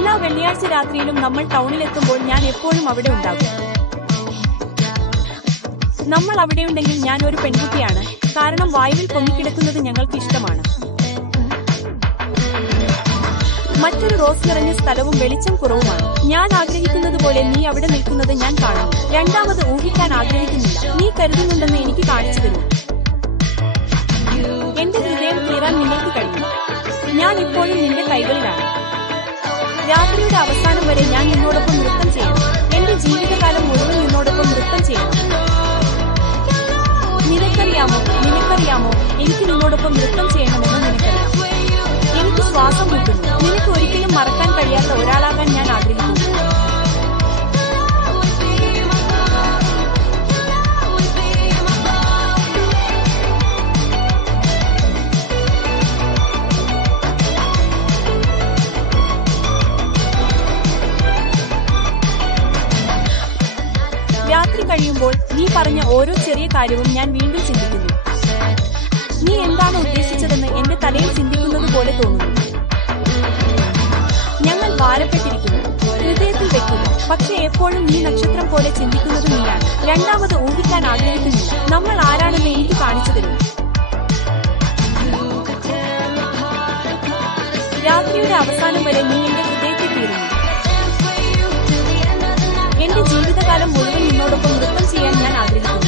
എല്ലാ വെള്ളിയാഴ്ച രാത്രിയിലും നമ്മൾ ടൗണിലെത്തുമ്പോൾ ഞാൻ എപ്പോഴും അവിടെ ഉണ്ടാകും. നമ്മൾ അവിടെയുണ്ടെങ്കിൽ ഞാൻ ഒരു പെൺകുട്ടിയാണ്, കാരണം വായുവിൽ പൊങ്ങിക്കിടക്കുന്നത് ഞങ്ങൾക്ക് ഇഷ്ടമാണ്. മറ്റൊരു റോസ് നിറഞ്ഞ സ്ഥലവും വെളിച്ചം കുറവുമാണ്. ഞാൻ ആഗ്രഹിക്കുന്നത് പോലെ നീ അവിടെ നിൽക്കുന്നത് ഞാൻ കാണുന്നു. രണ്ടാമത് ഊഹിക്കാൻ ആഗ്രഹിക്കുന്നില്ല. നീ കരുതുന്നുണ്ടെന്ന് എനിക്ക് കാണിച്ചു തരൂ. എന്റെ ഹൃദയം കീറാൻ നിങ്ങൾക്ക് കഴിയും. ഞാൻ ഇപ്പോഴും നിന്റെ കൈകളിലാണ്. രാത്രിയുടെ അവസാനം വരെ ഞാൻ നിന്നോടൊപ്പം നൃത്തം ചെയ്യണം. എന്റെ ജീവിതകാലം മുഴുവൻ നിന്നോടൊപ്പം നൃത്തം ചെയ്യണം. നിനക്കറിയാമോ എനിക്ക് നിന്നോടൊപ്പം നൃത്തം ചെയ്യണമെന്ന് നിനക്കറിയാം. എനിക്ക് ശ്വാസം മുട്ടുന്നു. നിനക്ക് ഒരിക്കലും മറക്കാൻ കഴിയാത്ത ഒരാളാകാൻ ഞാൻ ആഗ്രഹിക്കുന്നു. രാത്രി കഴിയുമ്പോൾ നീ പറഞ്ഞ ഓരോ ചെറിയ കാര്യവും ഞാൻ വീണ്ടും ചിന്തിക്കുന്നു. നീ എന്താണ് ഉദ്ദേശിച്ചതെന്ന് എന്റെ തലയിൽ ചിന്തിക്കുന്നത് പോലെ തോന്നുന്നു. ഞങ്ങൾ ഭാരപ്പെട്ടിരിക്കുന്നു. ഹൃദയത്തിൽ വെക്കുക. പക്ഷെ എപ്പോഴും നീ നക്ഷത്രം പോലെ ചിന്തിക്കുന്നത് നീയാണ്. രണ്ടാമത് ഊഹിക്കാൻ ആഗ്രഹിക്കുന്നില്ല. നമ്മൾ ആരാണെന്ന് എനിക്ക് കാണിച്ചു തരും. രാത്രിയുടെ അവസാനം വരെ നീ എന്റെ ഹൃദയത്തെ കീറുന്നു. എന്റെ ജീവിതകാലം മുഴുവൻ നിന്നോടൊപ്പം നൃത്തം ചെയ്യാൻ ഞാൻ ആഗ്രഹിക്കുന്നു.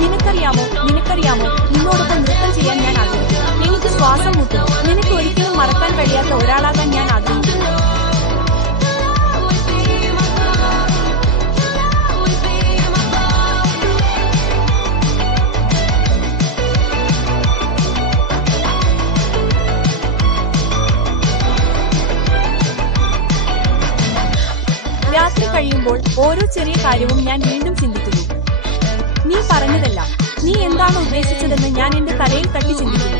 നിനക്കറിയാമോ നിന്നോടൊപ്പം നൃത്തം ചെയ്യാൻ ഞാൻ ആഗ്രഹിക്കുന്നു. എനിക്ക് ശ്വാസം മുട്ടുന്നു. നിനക്ക് ഒരിക്കലും മറക്കാൻ കഴിയാത്ത ഒരാളാകാൻ ഞാൻ ആഗ്രഹിക്കുന്നു. രാത്രി കഴിയുമ്പോൾ ഓരോ ചെറിയ കാര്യവും ഞാൻ വീണ്ടും ചിന്തിക്കുന്നു. നീ പറഞ്ഞതല്ല. നീ എന്താണ് ഉദ്ദേശിച്ചതെന്ന് ഞാൻ എന്റെ തലയിൽ തട്ടി ചിന്തിക്കുന്നു.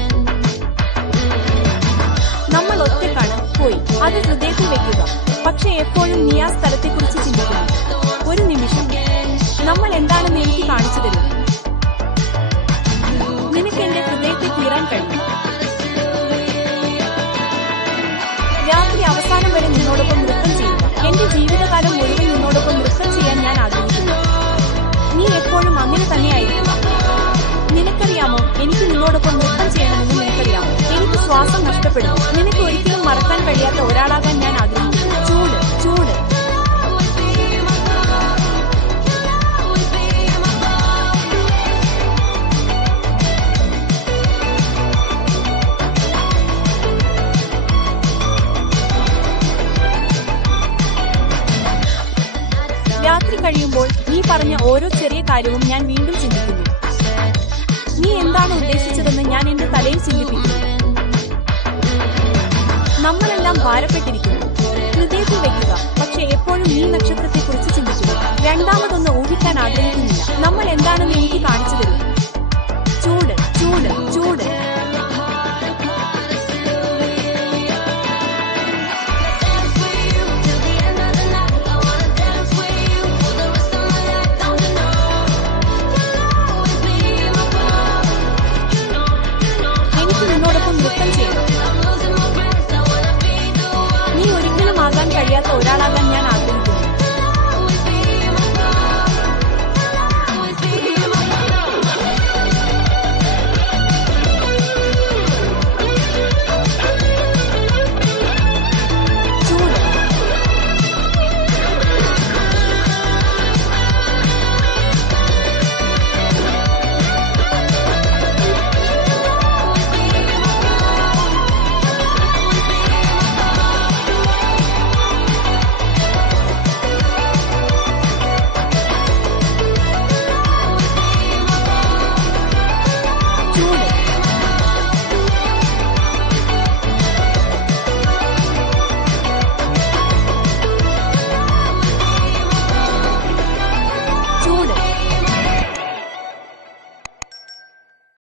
നമ്മൾ ഒറ്റക്കാണ്. പോയി അത് ഹൃദയത്തിൽ വെക്കുക. പക്ഷെ എപ്പോഴും നീ ആ സ്ഥലത്തെക്കുറിച്ച് ചിന്തിക്കുന്നു. ഒരു നിമിഷം. നമ്മൾ എന്താണെന്ന് എനിക്ക് കാണിച്ചു തരും. നിനക്ക് എന്റെ ഹൃദയത്തെ കീറാൻ കഴിയും. രാത്രി അവസാനം വരെ നിന്നോടൊപ്പം നൃത്തം ചെയ്യുക. എന്റെ ജീവിതകാലം മുഴുവൻ നിന്നോടൊപ്പം നൃത്തം ചെയ്യാൻ ഞാൻ ആഗ്രഹിക്കുന്നു. നീ എപ്പോഴും അങ്ങനെ തന്നെയായിരിക്കും. നിനക്കറിയാമോ എനിക്ക് നിന്നോടൊപ്പം നൃത്തം ചെയ്യണമെന്ന് നിനക്കറിയാമോ. എനിക്ക് ശ്വാസം നഷ്ടപ്പെടുന്നു. നിനക്ക് ഒരിക്കലും മറക്കാൻ കഴിയാത്ത ഒരാളാകാൻ ഞാൻ ആഗ്രഹിക്കുന്നു. ചൂട്. രാത്രി കഴിയുമ്പോൾ നീ പറഞ്ഞ ഓരോ ചെറിയ കാര്യവും ഞാൻ വീണ്ടും ചിന്തിക്കുന്നു. നീ എന്താണ് ഉദ്ദേശിച്ചതെന്ന് ഞാൻ എന്റെ തലയിൽ ചിന്തിപ്പിക്കുന്നു. നമ്മളെല്ലാം ഭാരപ്പെട്ടിരിക്കുന്നു. ഹൃദയത്തിൽ വെക്കുക. പക്ഷെ എപ്പോഴും നീ നക്ഷത്രത്തെക്കുറിച്ച് ചിന്തിക്കുക. രണ്ടാമതൊന്ന് ഊഹിക്കാൻ ആഗ്രഹിക്കുന്നില്ല. നമ്മൾ എന്താണെന്ന് എനിക്ക് കാണിച്ചു തരും. ചൂട്. നിന്നോടൊപ്പം നൃത്തം ചെയ്യണം. നീ ഒരിക്കലും ആകാൻ കഴിയാത്ത ഒരാളാകാൻ